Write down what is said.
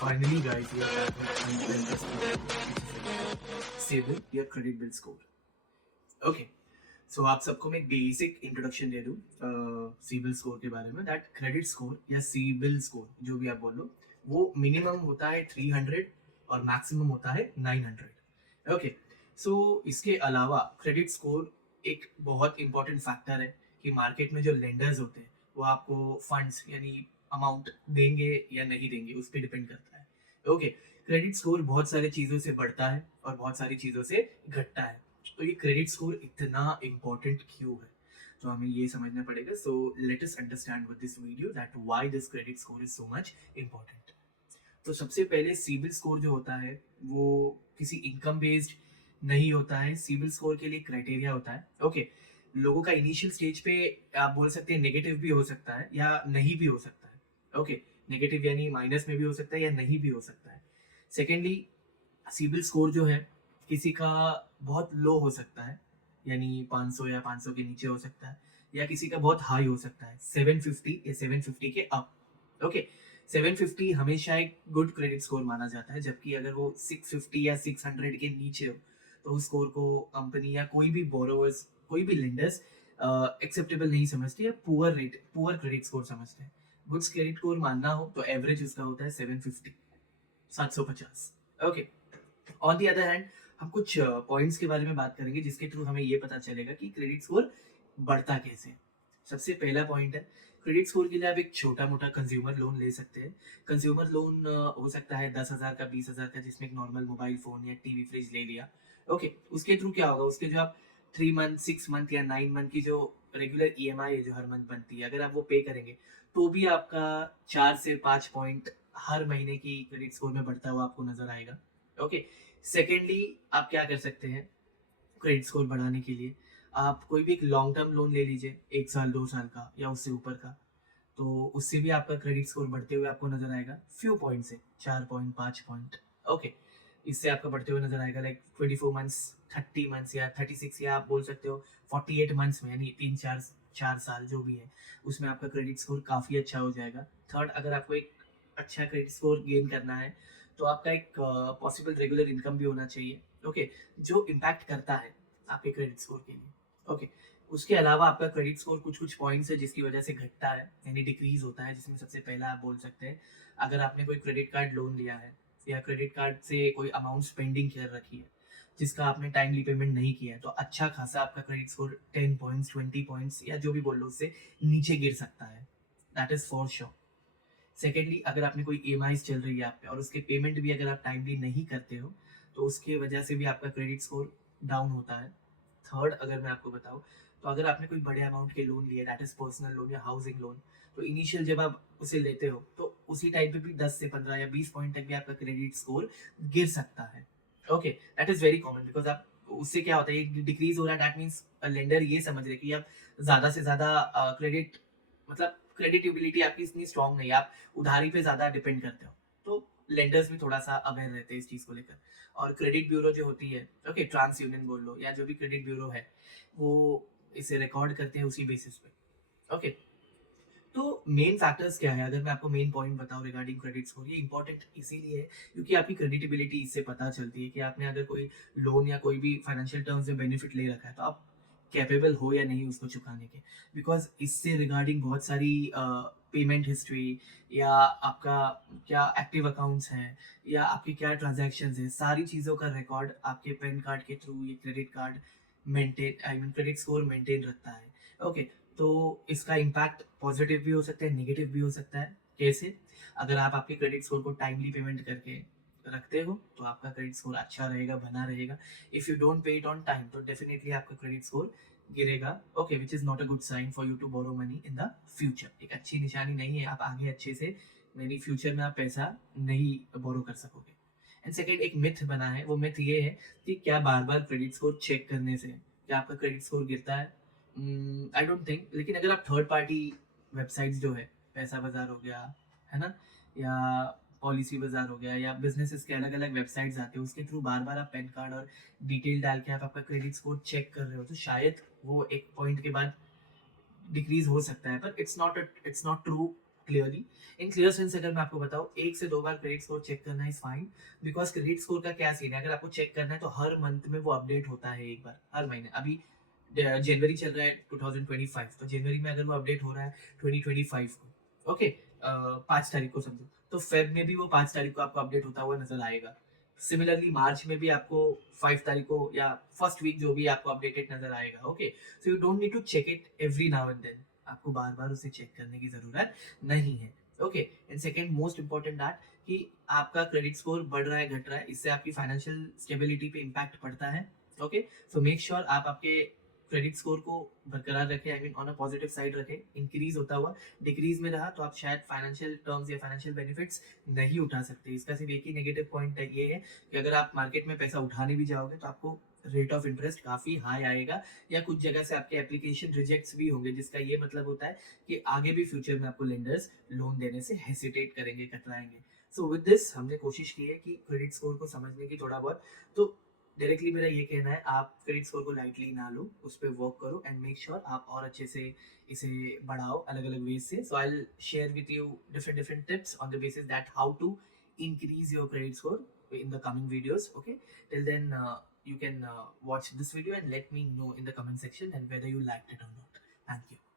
Finally, guys, we are back with another interesting topic, which is CIBIL या credit bill score. Okay, सो आप सबको मैं एक basic introduction दे दूँ सिबिल स्कोर के बारे में. दैट क्रेडिट स्कोर या सिबिल स्कोर जो भी आप बोल लो, वो मिनिमम होता है 300 और मैक्सिमम होता है 900. ओके, सो इसके अलावा क्रेडिट स्कोर एक बहुत इंपॉर्टेंट फैक्टर है कि मार्केट में जो लेंडर्स होते हैं वो आपको फंड्स यानी अमाउंट देंगे या नहीं देंगे, उस पर डिपेंड करता है. ओके, क्रेडिट स्कोर बहुत सारी चीज़ों से बढ़ता है और बहुत सारी चीज़ों से घटता है. तो ये क्रेडिट स्कोर इतना इम्पोर्टेंट क्यों है, तो हमें ये समझना पड़ेगा. So let us understand with this video that why this credit score is so much important. तो सबसे पहले सिबिल स्कोर जो होता है वो किसी इनकम बेस्ड नहीं होता है. सिबिल स्कोर के लिए क्राइटेरिया होता है. ओके, लोगों का इनिशियल स्टेज पे आप बोल सकते हैं नेगेटिव भी हो सकता है या नहीं भी हो सकता है. ओके, नेगेटिव यानी माइनस में भी हो सकता है या नहीं भी हो सकता है. सेकेंडली, सिबिल स्कोर जो है किसी का बहुत लो हो सकता है, यानी 500 या 500 के नीचे हो सकता है, या किसी का बहुत हाई हो सकता है 750 या 750 के अप. ओके, 750 हमेशा एक गुड क्रेडिट स्कोर माना जाता है, जबकि अगर वो 650 या 600 के नीचे हो तो उस स्कोर को कंपनी या कोई भी बोरोवर्स, कोई भी लेंडर्स एक्सेप्टेबल नहीं समझते या पुअर क्रेडिट स्कोर समझते हैं. गुड क्रेडिट स्कोर मानना हो तो एवरेज उसका होता है 750, 750. Okay, on the other hand हम कुछ पॉइंट्स के बारे में बात करेंगे जिसके थ्रू हमें ये पता चलेगा कि क्रेडिट स्कोर बढ़ता कैसे. सबसे पहला पॉइंट है, क्रेडिट स्कोर के लिए आप एक छोटा मोटा कंज्यूमर लोन ले सकते हैं. कंज्यूमर लोन हो सकता है 10,000 का, 20,000 का, जिसमें एक नॉर्मल मोबाइल फोन या टीवी फ्रिज ले लिया. ओके, उसके थ्रू क्या होगा, उसके जो आप 3 मंथ, 6 मंथ या 9 मंथ की जो रेगुलर EMI है जो हर मंथ बनती है, अगर आप वो पे करेंगे तो भी आपका 4 से 5 पॉइंट हर महीने की क्रेडिट स्कोर में बढ़ता हुआ आपको नजर आएगा. ओके, सेकेंडली आप क्या कर सकते हैं क्रेडिट स्कोर बढ़ाने के लिए, आप कोई भी एक लॉन्ग टर्म लोन ले लीजिए, 1 साल 2 साल का या उससे ऊपर का. तो उससे भी आपका क्रेडिट स्कोर बढ़ते हुए आपको नजर आएगा फ्यू पॉइंट से, 4 पॉइंट 5 पॉइंट. ओके, इससे आपका बढ़ते हुए नजर आएगा लाइक 24 मंथ्स, 30 मंथ्स या 36, या आप बोल सकते हो 48 मंथ्स में, यानी 3 4 4 साल जो भी है उसमें आपका क्रेडिट स्कोर काफ़ी अच्छा हो जाएगा. थर्ड, अगर आपको एक अच्छा क्रेडिट स्कोर गेन करना है तो आपका एक पॉसिबल रेगुलर इनकम भी होना चाहिए. ओके, जो इम्पैक्ट करता है आपके क्रेडिट स्कोर के लिए. ओके, उसके अलावा आपका क्रेडिट स्कोर कुछ कुछ पॉइंट्स है जिसकी वजह से घटता है यानी डिक्रीज होता है, जिसमें सबसे पहला आप बोल सकते हैं, अगर आपने कोई क्रेडिट कार्ड लोन लिया है या क्रेडिट कार्ड से कोई अमाउंट स्पेंडिंग कर रखी है जिसका आपने टाइमली पेमेंट नहीं किया है, तो अच्छा खासा आपका क्रेडिट स्कोर 10 पॉइंट्स, 20 पॉइंट्स या जो भी बोल लो उससे नीचे गिर सकता है. That is for sure. Secondly, अगर आपने कोई EMIs चल रही है आप पे और उसके पेमेंट भी अगर आप टाइमली नहीं करते हो तो उसकी वजह से भी आपका क्रेडिट स्कोर डाउन होता है. थर्ड, अगर मैं आपको बताऊं, तो अगर आपने कोई बड़े अमाउंट के लोन लिए, दैट इज पर्सनल लोन या हाउसिंग लोन, तो इनिशियल जब आप उसे लेते हो तो उसी टाइम पे भी 10 से 15 या 20 पॉइंट तक भी आपका क्रेडिट स्कोर गिर सकता है. Okay, that is very common because आप उससे क्या होता है, डिक्रीज हो रहा है, दैट मीन्स लेंडर ये समझ रहे कि आप ज़्यादा से ज़्यादा क्रेडिट, मतलब क्रेडिटेबिलिटी आपकी इतनी स्ट्रांग नहीं है, आप उधारी पे ज़्यादा डिपेंड करते हो. तो लेंडर्स भी थोड़ा सा अवेयर रहते हैं इस चीज़ को लेकर. और क्रेडिट ब्यूरो जो होती है, ओके, ट्रांस यूनियन बोल लो या जो भी क्रेडिट ब्यूरो है, वो इसे रिकॉर्ड करते हैं उसी बेसिस पे. ओके, तो मेन फैक्टर्स क्या है, अगर मैं आपको मेन पॉइंट बताऊं रिगार्डिंग क्रेडिट स्कोर, ये इंपॉर्टेंट इसीलिए है क्योंकि आपकी क्रेडिटेबिलिटी इससे पता चलती है कि आपने अगर कोई लोन या कोई भी फाइनेंशियल टर्म्स में बेनिफिट ले रखा है तो आप कैपेबल हो या नहीं उसको चुकाने के. बिकॉज इससे रिगार्डिंग बहुत सारी पेमेंट हिस्ट्री या आपका क्या एक्टिव अकाउंट्स हैं या आपकी क्या ट्रांजैक्शंस हैं, सारी चीज़ों का रिकॉर्ड आपके पैन कार्ड के थ्रू ये credit card maintain, I mean credit score maintain रखता है. ओके, तो इसका इम्पैक्ट पॉजिटिव भी हो सकता है, नेगेटिव भी हो सकता है. कैसे, अगर आप आपके क्रेडिट स्कोर को टाइमली पेमेंट करके रखते हो तो आपका क्रेडिट स्कोर अच्छा रहेगा, बना रहेगा. If you don't pay it on time तो डेफिनेटली आपका क्रेडिट स्कोर गिरेगा. Okay, which is not a good sign for you to borrow money in the future. एक अच्छी निशानी नहीं है, आप आगे अच्छे से यानी फ्यूचर में आप पैसा नहीं बोरो कर सकोगे. एंड सेकेंड, एक मिथ बना है, वो मिथ ये है कि क्या बार बार क्रेडिट स्कोर चेक करने से क्या आपका क्रेडिट स्कोर गिरता है. I don't think. लेकिन अगर आप थर्ड पार्टी वेबसाइट्स जो है, पैसा बाजार हो गया, है ना, या पॉलिसी बाजार हो गया, या बिजनेसेस के अलग अलग वेबसाइट्स आते हैं, उसके थ्रू बार बार आप पैन कार्ड और डिटेल डाल के आप आपका क्रेडिट स्कोर चेक कर रहे हो, तो शायद वो एक पॉइंट के बाद डिक्रीज हो सकता है, पर it's not true clearly. In clear sense अगर मैं आपको बताऊं, 1 से 2 बार क्रेडिट स्कोर चेक करना is fine, because credit score का क्या सीन है, अगर आपको चेक करना है तो हर मंथ में वो अपडेट होता है, एक बार हर महीने। अभी जनवरी चल रहा है 2025, तो जनवरी में अगर वो अपडेट हो रहा है 2025 को, ओके, 5 तारीख को समझो, तो फेब में भी वो 5 तारीख को आपको अपडेट होता हुआ नजर आएगा। सिमिलरली मार्च में भी आपको 5 तारीख को या फर्स्ट वीक जो भी आपको अपडेटेड नजर आएगा। Okay, so you don't need to check it every now and then, आपको बार बार उसे चेक करने की जरूरत नहीं है। Okay, and second most important that कि आपका क्रेडिट स्कोर बढ़ रहा है घट रहा है, इससे आपकी फाइनेंशियल स्टेबिलिटी पे इम्पैक्ट पड़ता है। ओके, सो मेक श्योर आप आपके क्रेडिट स्कोर को बरकरार रखें, I mean on a positive side रखें। इंक्रीज होता हुआ डिक्रीज में रहा तो आप शायद फाइनेंशियल टर्म्स या फाइनेंशियल बेनिफिट्स नहीं उठा सकते। इसका सिर्फ एक ही नेगेटिव पॉइंट ये है कि अगर आप मार्केट में पैसा उठाने भी जाओगे तो आपको रेट ऑफ इंटरेस्ट काफी हाई आएगा, या कुछ जगह से आपके एप्लीकेशन रिजेक्ट्स भी होंगे, जिसका ये मतलब होता है कि आगे भी फ्यूचर में आपको लेंडर्स लोन देने से हेसिटेट करेंगे, कतराएंगे। सो विद दिस हमने कोशिश की है कि क्रेडिट स्कोर को समझने की थोड़ा बहुत, तो डायरेक्टली मेरा ये कहना है, आप क्रेडिट स्कोर को लाइटली ना लो, उस पर वर्क करो एंड मेक श्योर आप और अच्छे से इसे बढ़ाओ अलग अलग वेज से। So I will share with you different different tips on the basis that how to increase your credit score in the coming videos. Okay, till then you can watch this video and let me know in the comment section and whether you liked it or not. Thank you.